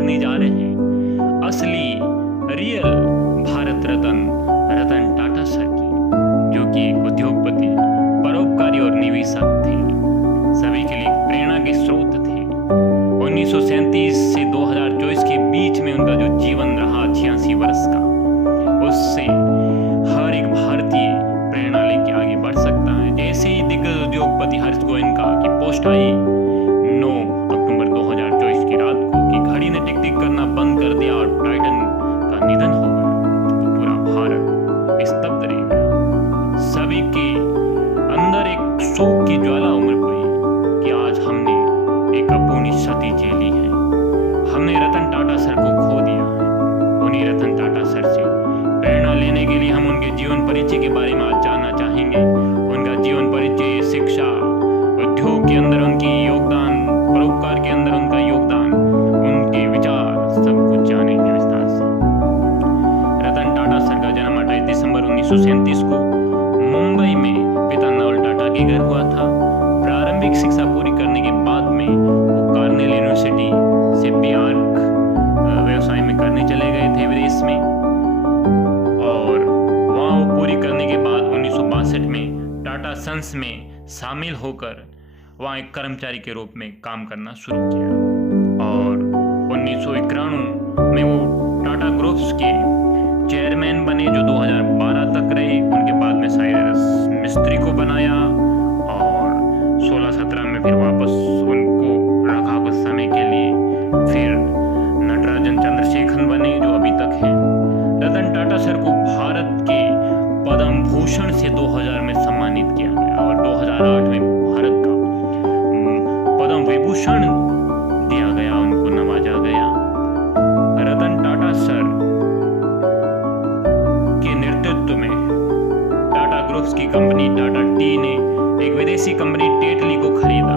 करने जा रहे हैं असली रियल भारत रतन टाटा सर की, जो कि एक उद्योगपति, परोपकारी और निवेशक थे। सभी के लिए प्रेरणा के स्रोत थे। 1937 से 2024 के बीच में उनका जो जीवन रहा 86 वर्ष का, उससे हर एक भारतीय प्रेरणा लेके आगे बढ़ सकता है। जैसे ही दिग्गज उद्योगपति हर्ष गोयनका की पोस्ट आई 9 अक्टूबर 2024 की रात को कि घड़ी ने टिक टिक करना बंद कर दिया और टाइटन का निधन हो गया, तो पूरा भारत स्तब्ध रह गया। सभी के अंदर एक शोक की ज्वाला उमड़ पड़ी कि आज हमने एक अपूर्णी क्षति झेली है, हमने रतन टाटा सर को खो दिया है। उन्हीं रतन टाटा सर से प्रेरणा लेने के लिए हम उनके जीवन परिचय के बारे में आज जानना चाहेंगे। उनका जीवन परिचय, शिक्षा, उद्योग के अंदर उनकी योगदान, परोपकार के अंदर उनका योगदान, उनके विचार, सब कुछ जानेंगे विस्तार से। रतन टाटा सर का जन्म 28 दिसंबर 1937 को मुंबई में पिता नवल टाटा के घर हुआ था। प्रारंभिक शिक्षा पूरी करने के बाद में वो कार्नेल यूनिवर्सिटी से बीआर्क व्यवसाय में करने चले गए थे विदेश में, और वहाँ वो पूरी करने के बाद 1962 में टाटा सन्स में शामिल होकर वहाँ एक कर्मचारी के रूप में काम करना शुरू किया। और 1991 में वो टाटा ग्रुप्स के चेयरमैन बने, जो 2012 तक रहे। उनके बाद में साइरस मिस्त्री को बनाया और 16-17 में फिर वापस उनको रखा कुछ समय के लिए। फिर नटराजन चंद्रशेखरन बने, जो अभी तक हैं। रतन टाटा सर को भारत के पद्म भूषण से 2000 में सम्मानित किया गया और 2008 में भारत का पद्म विभूषण दिया गया, उनको नवाजा गया। रतन टाटा सर के नेतृत्व में टाटा ग्रुप्स की कंपनी टाटा टी ने एक विदेशी कंपनी टेटली को खरीदा।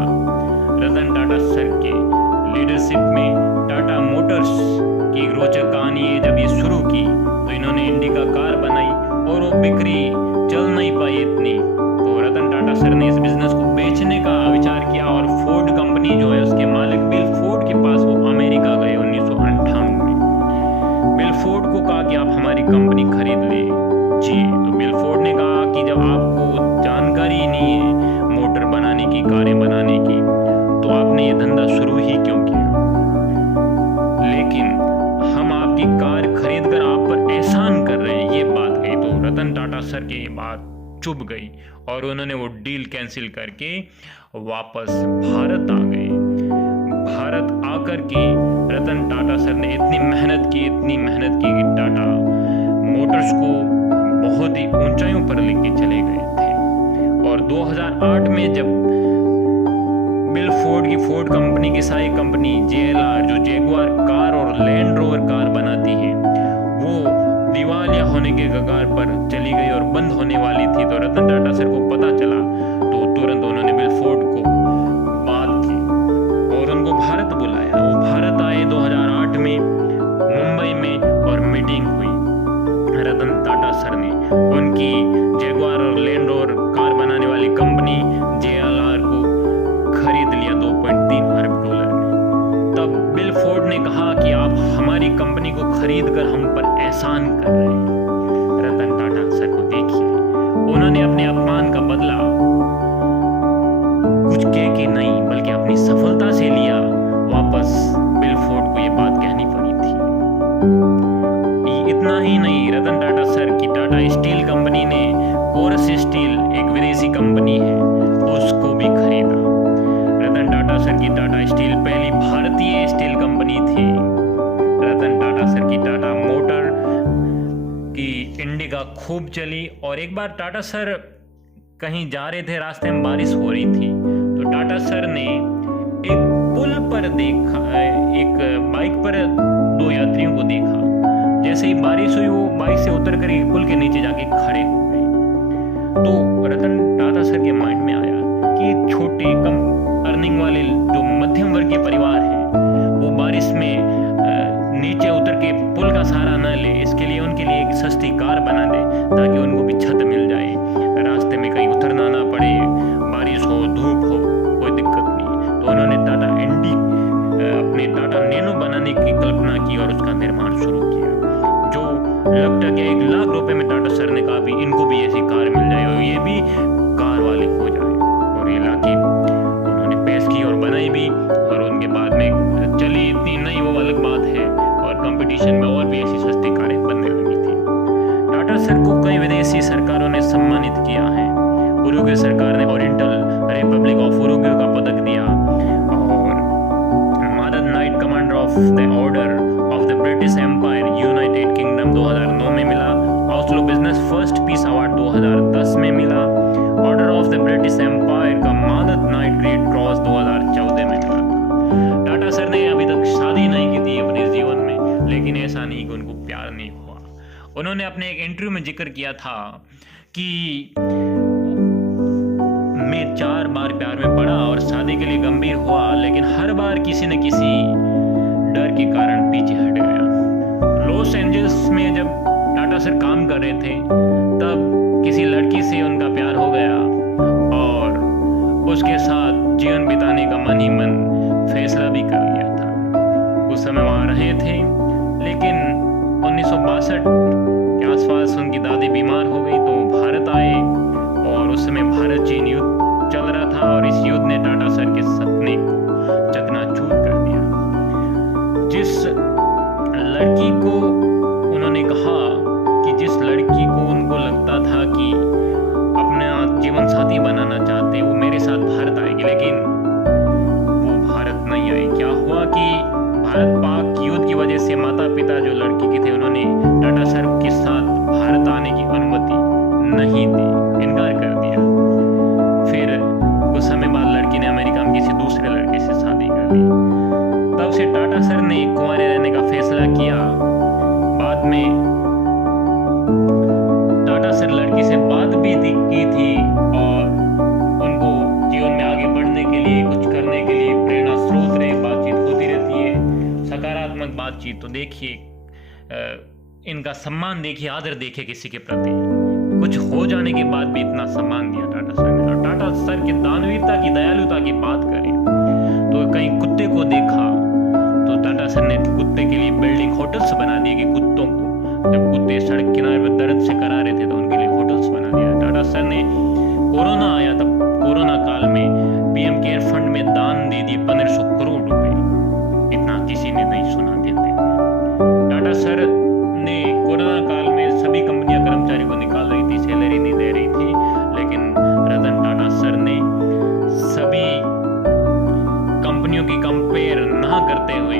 रतन टाटा सर के लीडरशिप में टाटा मोटर्स की एक रोचक कहानी है। जब ये शुरू की तो इन्होंने इंडिका कार बनाई और वो बिक्री चल नहीं पाई इतनी, तो रतन टाटा सर ने इस बिजनेस को बेचने का विचार किया और फोर्ड कंपनी जो है उसके मालिक बिल फोर्ड के पास वो अमेरिका गए 1958 में। बिल फोर्ड को कहा कि आप हमारी कंपनी खरीद लीजिए, तो बिल फोर्ड ने कहा कि जब आपको जानकारी नहीं है मोटर बनाने की, कारें बनाने की, तो आपने ये धंधा शुरू ही क्यों किया। लेकिन हम आपकी कार खरीद कर आप पर एहसान कर रहे हैं, ये बात कही तो रतन टाटा सर की बात चुभ गई और उन्होंने वो डील कैंसिल करके वापस भारत आ गए। भारत आकर के रतन टाटा सर ने इतनी मेहनत की कि टाटा मोटर्स को बहुत ही ऊंचाइयों पर लेके चले गए थे। और 2008 में जब बिल फोर्ड की फोर्ड कंपनी की सारी कंपनी JLR, जो जैगुआर कार और लैंड रोवर कार बनाती है, वो दिवालिया होने के कगार पर चली गई और बंद होने वाली थी, तो रतन टाटा सर को पता चला तो तुरंत उन्होंने बिल फोर्ड को बात की और उनको भारत बुलाया। वो भारत आए 2008 में मुंबई में और मीटिंग हुई। रतन टाटा सर ने उनकी जैगुआर और लैंड रोवर कार बनाने वाली कंपनी JLR को खरीद लिया 2.3 अरब डॉलर में। तब बिल फोर्ड ने कहा कि आप हमारी कंपनी को खरीद कर हम पर एहसान कर रहे हैं। रतन टाटा सर को देखिए, उन्होंने अपने अपमान का बदला कुछ कह के नहीं बल्कि अपनी सफलता से लिया वापस। बिल फोर्ड को ये बात कहनी पड़ी थी। इतना ही नहीं, रतन टाटा सर की टाटा स्टील कंपनी ने कोरस स्टील, एक विदेशी कंपनी है, उसको भी खरीदा। रतन टाटा सर की टाटा स्टील पहली भारतीय स्टील कंपनी थी। रतन टाटा सर की टाटा मोटर की इंडिका खूब चली। और एक बार टाटा सर कहीं जा रहे थे, रास्ते में बारिश हो रही थी, तो टाटा सर ने एक पुल पर देखा, एक बाइक पर 2 यात्रियों को देखा। जैसे ही बारिश हुई वो बाइक से उतर कर पुल के नीचे जाके खड़े हो गए। तो रतन टाटा सर के माइंड में आया कि छोटे कम अर्निंग वाले जो मध्यम वर्गीय परिवार है वो बारिश में नीचे उतर के पुल का सहारा न ले, इसके लिए उनके लिए एक सस्ती कार बना दे ताकि उनको भी छत मिल जाए, रास्ते में कहीं उतरना ना पड़े, बारिश हो धूप हो कोई दिक्कत नहीं। तो उन्होंने अपने टाटा नैनो बनाने गाड़ी की कल्पना की और उसका निर्माण शुरू किया, जो लगता कि 1 लाख रुपए में टाटा सर ने कहा भी इनको भी ऐसी कार मिल जाए और ये भी कार वाले हो जाए, और ये लाके उन्होंने पेश की और बनाई भी, और उनके बाद में चली इतनी नहीं वो अलग बात है, और कंपटीशन में और भी ऐसी सस्ती कारें बनने लगी थी। टाटा सर को कई विदेशी सरकारों ने सम्मानित किया है। उरुग्वे सरकार ने ओरिएंटल रिपब्लिक ऑफ उरुग्वे का पदक दिया, और मादद knight commander of the order of the British Empire United Kingdom 2009 में मिला। Oslo business first peace award 2010 में मिला। Order of the British Empire का मादद नाइट ग्रेट क्रॉस 2014 में मिला। टाटा सर ने अभी तक शादी नहीं की थी अपने जीवन में, लेकिन ऐसा नहीं कि उनको प्यार नहीं हुआ। उन्होंने अपने एक इंटरव्यू में जिक्र किया था कि मैं 4 बार प्यार में पड़ा और शादी के लिए गंभीर हुआ, लेकिन हर बार किसी न किसी डर के कारण पीछे हट गया। लॉस एंजल्स में जब टाटा सर काम कर रहे थे, तब किसी लड़की से उनका प्यार हो गया और उसके साथ जीवन बिताने का मन ही मन फैसला भी कर लिया था। कुछ समय वहाँ रहे थे, लेकिन 1962 के आसपास उनकी दादी बीमार हो गई तो भारत आए, और उस समय भारत चीन युद्ध चल रहा था, और इस युद्ध ने टाटा सर के सपने को चकनाचूर कर दिया। जिस लड़की को उन्होंने कहा कि जिस लड़की को उनको लगता था कि अपना जीवन साथी बनाना चाहते, वो मेरे साथ भारत आएगी, लेकिन वो भारत नहीं आई। क्या हुआ कि भारत पाक युद्ध की वजह से माता पिता जो लड़की के थे, उन्होंने टाटा सर के साथ भारत आने की अनुमति नहीं दी, इनकार कर दिया। फिर कुछ समय बाद लड़की ने अमेरिका में किसी दूसरे लड़के से शादी कर ली। तब से टाटा सर ने कुंवारे रहने का फैसला किया। बाद में टाटा सर लड़की से बात भी की थी, और उनको जीवन में आगे बढ़ने के लिए, कुछ करने के लिए प्रेरणा स्रोत रहे। बातचीत होती रहती है, सकारात्मक बातचीत। तो देखिए इनका सम्मान देखिए, आदर देखिए किसी के प्रति। कुछ हो जाने के बाद भी इतना सम्मान दिया टाटा सर ने। और टाटा सर की दानवीरता की, दयालुता की बात करें तो कहीं कुत्ते को देखा तो टाटा सर ने कुत्ते के लिए बिल्डिंग, होटल्स बना दिए कि कुत्तों को, जब कुत्ते सड़क किनारे पर दर्द से करा रहे थे तो उनके लिए होटल्स बना दिया। टाटा सर ने कोरोना आया, तब कोरोना काल में पीएम केयर फंड में दान दे दिए 1500 करोड़ रुपए। इतना किसी ने नहीं सुना देते। टाटा सर ने कोरोना काल में सभी कंपनियां कर्मचारियों को निकाल रही थी, सैलरी नहीं दे रही थी, लेकिन रतन टाटा सर ने सभी कंपनियों की कंपेयर ना करते हुए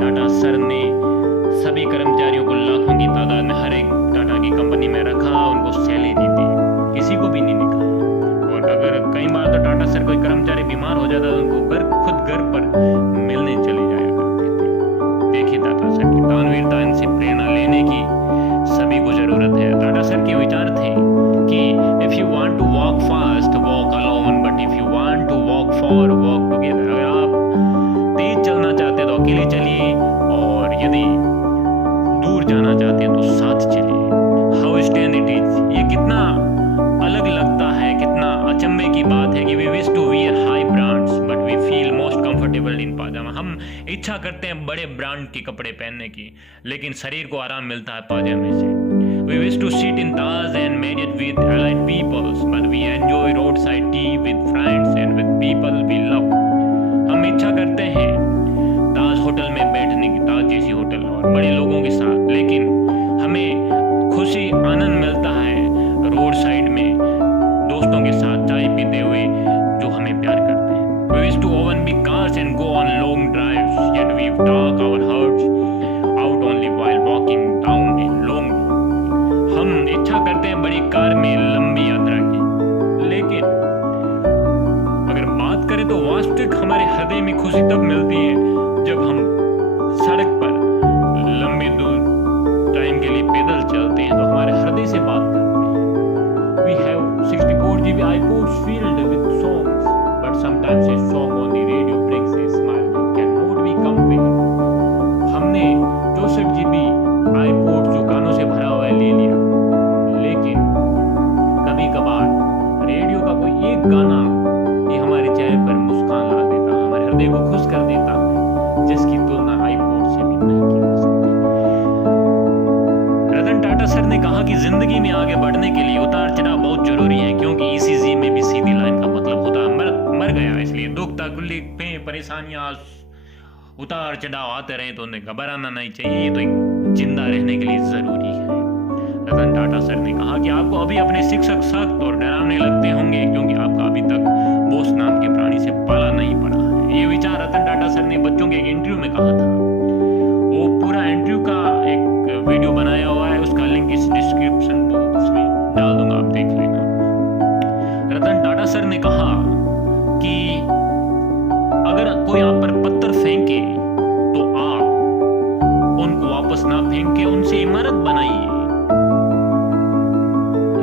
टाटा सर ने सभी कर्मचारियों को लाखों की तादाद में हर एक टाटा की कंपनी में रखा, उनको सैलरी दी, किसी को भी नहीं निकाला। और अगर कई बार तो टाटा सर कोई कर्मचारी बीमार हो जाता तो उनको खुद घर पर मिलने चले जाया करते थे। देखिए टाटा सर की दानवीरता, इनसे प्रेरणा लेने की सभी को जरूरत है। टाटा सर के विचार थे कि if you want to walk fast walk alone, but if you want to walk far walk together. अगर आप तेज चलना चाहते तो अकेले चलिए, और यदि दूर जाना चाहते हैं तो साथ चलिए। हाउ स्टैंड इट इज, ये कितना अलग लगता है, कितना अचंभे की बात है कि we wish to wear high brands but we feel most comfortable in pyjama. हम इच्छा करते हैं बड़े ब्रांड के कपड़े पहनने की, लेकिन शरीर को आराम मिलता है पाजामे से। We wish to sit in Taj and merit with allied peoples, but we enjoy roadside tea with friends and with people we love. हम इच्छा करते हैं ताज होटल में बैठने की, ताज जैसी होटल और बड़े लोगों के साथ, लेकिन हमें खुशी आनंद मिलता है रोड साइड में दोस्तों के साथ चाय पीते हुए जो हमें प्यार करते हैं। We wish to own big cars and go on long drives, yet we talk our hearts out only while walking down a long road. हम इच्छा करते हैं बड़ी कार में लंबी यात्रा की, लेकिन अगर बात करें तो वास्तविक हमारे हृदय में खुशी तब मिलती है जब हम सड़क पर लंबी दूर टाइम के लिए पैदल चलते हैं, तो हमारे हृदय से बात करते हैं। We have 64 GB iPods filled with songs, but sometimes a song on the radio brings a smile that cannot be compared. हमने 64 GB iPod जो गानों से भरा हुआ है ले लिया, लेकिन कभी कभार रेडियो का कोई एक गाना ये हमारे चेहरे पर मुस्कान ला देता, हमारे हृदय को खुश कर देता, जिसकी तुलना iPod से भी कि जिंदगी में आगे बढ़ने के लिए उतार चढ़ाव बहुत जरूरी है, क्योंकि ईसीजी में भी सीधी लाइन का मतलब होता है मर गया। इसलिए दुख तकलीफें परेशानियां उतार चढ़ाव आते रहे तो उन्हें घबराना नहीं चाहिए, ये तो एक जिंदा रहने के लिए जरूरी है। रतन टाटा सर ने कहा कि आपको अभी अपने शिक्षक सख्त और डरावने लगते होंगे, क्योंकि आपका अभी तक बोस नाम के प्राणी से पाला नहीं पड़ा है। ये विचार रतन टाटा सर ने बच्चों के एक इंटरव्यू में कहा था। वो पूरा इंटरव्यू का एक वीडियो बनाया हुआ है, उसका लिंक इस डिस्क्रिप्शन बॉक्स में डाल दूंगा, आप देख लेना। रतन टाटा सर ने कहा कि अगर कोई आप पर पत्थर फेंके तो आप उनको वापस ना फेंक के उनसे इमारत बनाइए।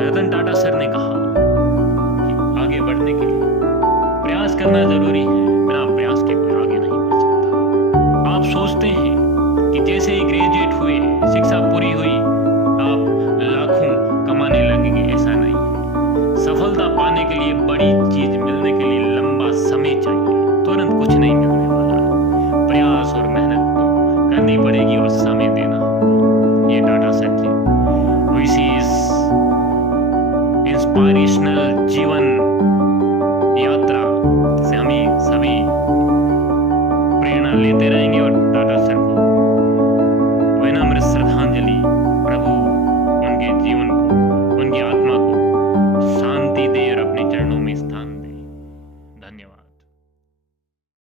रतन टाटा सर ने कहा कि आगे बढ़ने के लिए प्रयास करना जरूरी है, बिना प्रयास के कोई आगे नहीं बढ़ सकता। आप सोचते हैं कि जैसे ही ग्रेजुएट हुए, शिक्षा पूरी हुई, आप लाखों कमाने लगेंगे, ऐसा नहीं है। सफलता पाने के लिए, बड़ी चीज मिलने के लिए लंबा समय चाहिए, तुरंत कुछ नहीं मिलने वाला है। प्रयास और मेहनत तो करनी पड़ेगी और समय देना होगा। ये टाटा सर की विशेष इंस्पायरेशनल जीवन यात्रा से हमें सभी प्रेरणा लेते रहेंगे और